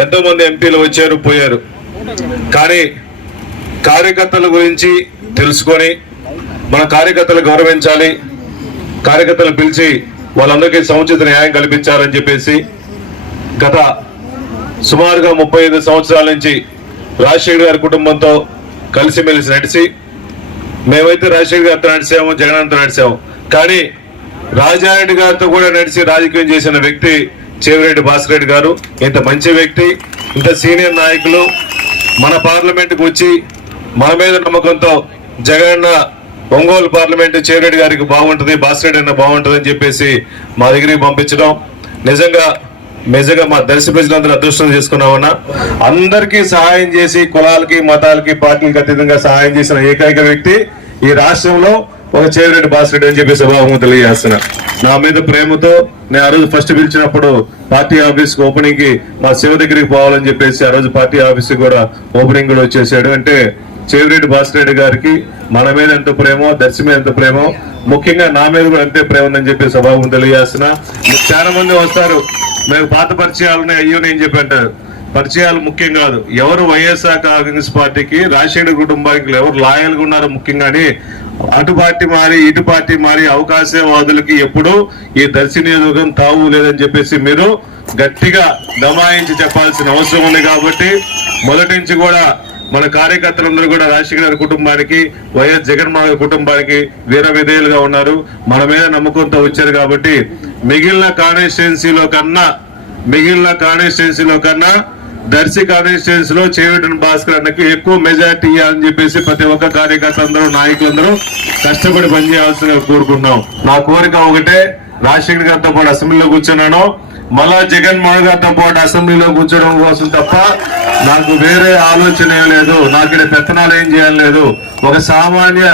ఎంతోమంది ఎంపీలు వచ్చారు పోయారు, కానీ కార్యకర్తల గురించి తెలుసుకొని మన కార్యకర్తలు గౌరవించాలి, కార్యకర్తలు పిలిచి వాళ్ళందరికీ సముచిత న్యాయం కల్పించాలని చెప్పేసి గత సుమారుగా 35 సంవత్సరాల నుంచి రాజశేఖర్ గారి కుటుంబంతో కలిసిమెలిసి నడిచి, మేమైతే రాజశేఖర్ గారితో నడిచాము, జగన్తో నడిచాము, కానీ రాజారెడ్డి గారితో కూడా నడిచి రాజకీయం చేసిన వ్యక్తి చెవిరెడ్డి భాస్కర్ రెడ్డి గారు. ఇంత మంచి వ్యక్తి, ఇంత సీనియర్ నాయకులు మన పార్లమెంట్కి వచ్చి మన మీద నమ్మకంతో జగన్ ఒంగోలు పార్లమెంట్ చెవిరెడ్డి గారికి బాగుంటుంది, భాస్కర్ రెడ్డి అన్న బాగుంటుంది అని చెప్పేసి మా దగ్గరికి పంపించడం నిజంగా మా దర్శి ప్రజలందరూ అదృష్టం చేసుకున్నామన్నా. అందరికీ సహాయం చేసి కులాలకి మతాలకి పార్టీలకు అతీతంగా సహాయం చేసిన ఏకైక వ్యక్తి ఈ రాష్ట్రంలో ఒక చెవిరెడ్డి భాస్కర్ రెడ్డి అని చెప్పి సభాముఖంగా తెలియజేస్తున్నా. నా మీద ప్రేమతో నేను ఆ రోజు ఫస్ట్ పిలిచినప్పుడు పార్టీ ఆఫీస్ ఓపెనింగ్ కి మా శివ దగ్గరికి పోవాలని చెప్పేసి ఆ రోజు పార్టీ ఆఫీస్ కూడా ఓపెనింగ్ కూడా వచ్చేసాడు. అంటే చెవిరెడ్డి భాస్కర్ రెడ్డి గారికి మన మీద ఎంత ప్రేమో, దర్శి మీద ఎంత ప్రేమో, ముఖ్యంగా నా మీద కూడా అంతే ప్రేమ ఉందని చెప్పి సభాముఖంగా తెలియజేస్తున్నా. చాలా మంది వస్తారు, మేము పాత పరిచయాలు ఉన్నాయి అయ్యో నేను చెప్పి అంటారు. పరిచయాలు ముఖ్యం కాదు, ఎవరు వైఎస్ఆర్ కాంగ్రెస్ పార్టీకి రాజశేఖర్ కుటుంబానికి ఎవరు లాయల్గా ఉన్నారో ముఖ్యంగానే. అటు పార్టీ మారి ఇటు పార్టీ మారి అవకాశవాదులకి ఎప్పుడు ఈ దర్శి నియోజకవర్గం తావు లేదని చెప్పేసి మీరు గట్టిగా దమాయించి చెప్పాల్సిన అవసరం ఉంది. కాబట్టి మొదటి నుంచి కూడా మన కార్యకర్తలందరూ కూడా రాజశేఖర్ గారి కుటుంబానికి, వైఎస్ జగన్మోహన్ గారి కుటుంబానికి వీర విధేయులుగా ఉన్నారు, మన మీద నమ్మకంతో వచ్చారు. కాబట్టి మిగిలిన కాన్స్టిట్యున్సీలో కన్నా దర్శి కాన్స్టిట్యున్సీలో చెవిరెడ్డి భాస్కర్ అన్నకి ఎక్కువ మెజార్టీ ఇవ్వాలని చెప్పేసి ప్రతి ఒక్క కార్యకర్త అందరూ, నాయకులందరూ కష్టపడి పనిచేయాల్సిందిగా కోరుకుంటున్నాం. నా కోరిక ఒకటే, రాజశేఖర్ గారితో పాటు అసెంబ్లీలో కూర్చున్నాను, మళ్ళా జగన్మోహన్ గారితో పాటు అసెంబ్లీలో కూర్చోడం కోసం తప్ప నాకు వేరే ఆలోచన ఏం లేదు. నాకు ఇక్కడ పెత్తనాలు ఏం చేయాలి లేదు. ఒక సామాన్య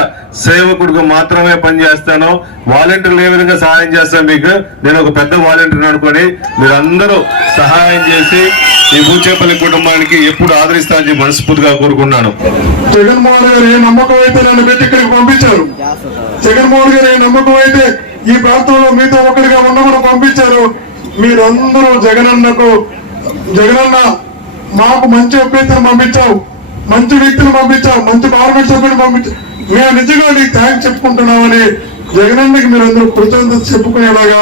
సేవకుడికి మాత్రమే పనిచేస్తాను. వాలంటీర్లు ఏ విధంగా సహాయం చేస్తాను మీకు, నేను ఒక పెద్ద వాలంటీర్ అనుకొని మీరందరూ సహాయం చేసి ఈ బూచేపల్లి కుటుంబానికి ఎప్పుడు ఆదరిస్తానని మనస్ఫూర్తిగా కోరుకున్నాను. జగన్మోహన్ గారు ఏ నమ్మకం అయితే నన్ను పెట్టి ఇక్కడికి పంపించారు, జగన్మోహన్ గారు ఏ నమ్మకం అయితే ఈ ప్రాంతంలో మీతో ఒకటిగా ఉండమని పంపించారు. మీరందరూ జగనన్న మాకు మంచి అభ్యర్థిని పంపించావు, మంచి వ్యక్తిని పంపించావు, మంచి పార్లమెంట్ సభ్యుని పంపించావు, మేము నిజంగా నీకు థ్యాంక్స్ చెప్పుకుంటున్నామని జగనన్నకి మీరందరూ కృతజ్ఞత చెప్పుకునేలాగా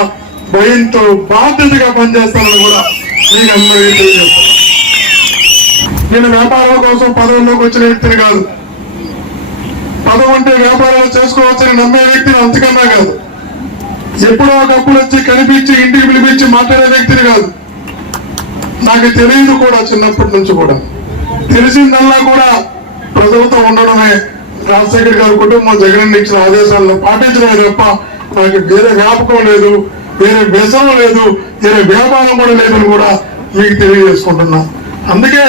భయంతో బాధ్యతగా పనిచేస్తామని కూడా మీకు అందరికీ తెలియజేస్తాను. నేను వ్యాపారాల కోసం పదవుల్లోకి వచ్చిన వ్యక్తిని కాదు, పదవి ఉంటే వ్యాపారాలు చేసుకోవచ్చని నమ్మే వ్యక్తిని అంతకన్నా కాదు, ఎప్పుడో ఒకప్పుడు వచ్చి కనిపించి ఇంటికి పిలిపించి మాట్లాడే వ్యక్తిని కాదు. నాకు తెలియదు కూడా, చిన్నప్పటి నుంచి కూడా తెలిసిందల్లా కూడా ప్రజలతో ఉండడమే, రాజశేఖర్ గారి కుటుంబం జగన్ ఇచ్చిన ఆదేశాలను పాటించడమే తప్ప నాకు వేరే వ్యాపకం లేదు, వేరే వ్యసనం లేదు, వేరే వ్యాపారం కూడా లేదని కూడా మీకు తెలియజేసుకుంటున్నా. అందుకే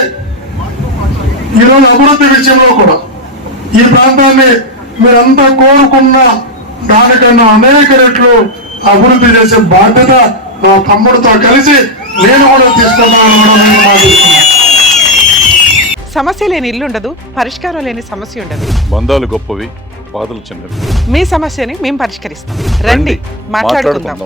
ఈరోజు అభివృద్ధి విషయంలో కూడా ఈ ప్రాంతాన్ని మీరంతా కోరుకున్న దానికన్నా అనేక రెట్లు అభివృద్ధి చేసే బాధ్యత నా తమ్ముడితో కలిసి నేను కూడా తీసుకుంటాను. సమస్య లేని ఇల్లు ఉండదు, పరిష్కారం లేని సమస్య ఉండదు. బంధాలు గొప్పవి, బాధలు చిన్నవి. మీ సమస్యని మేము పరిష్కరిస్తాం, రండి మాట్లాడుకుందాం.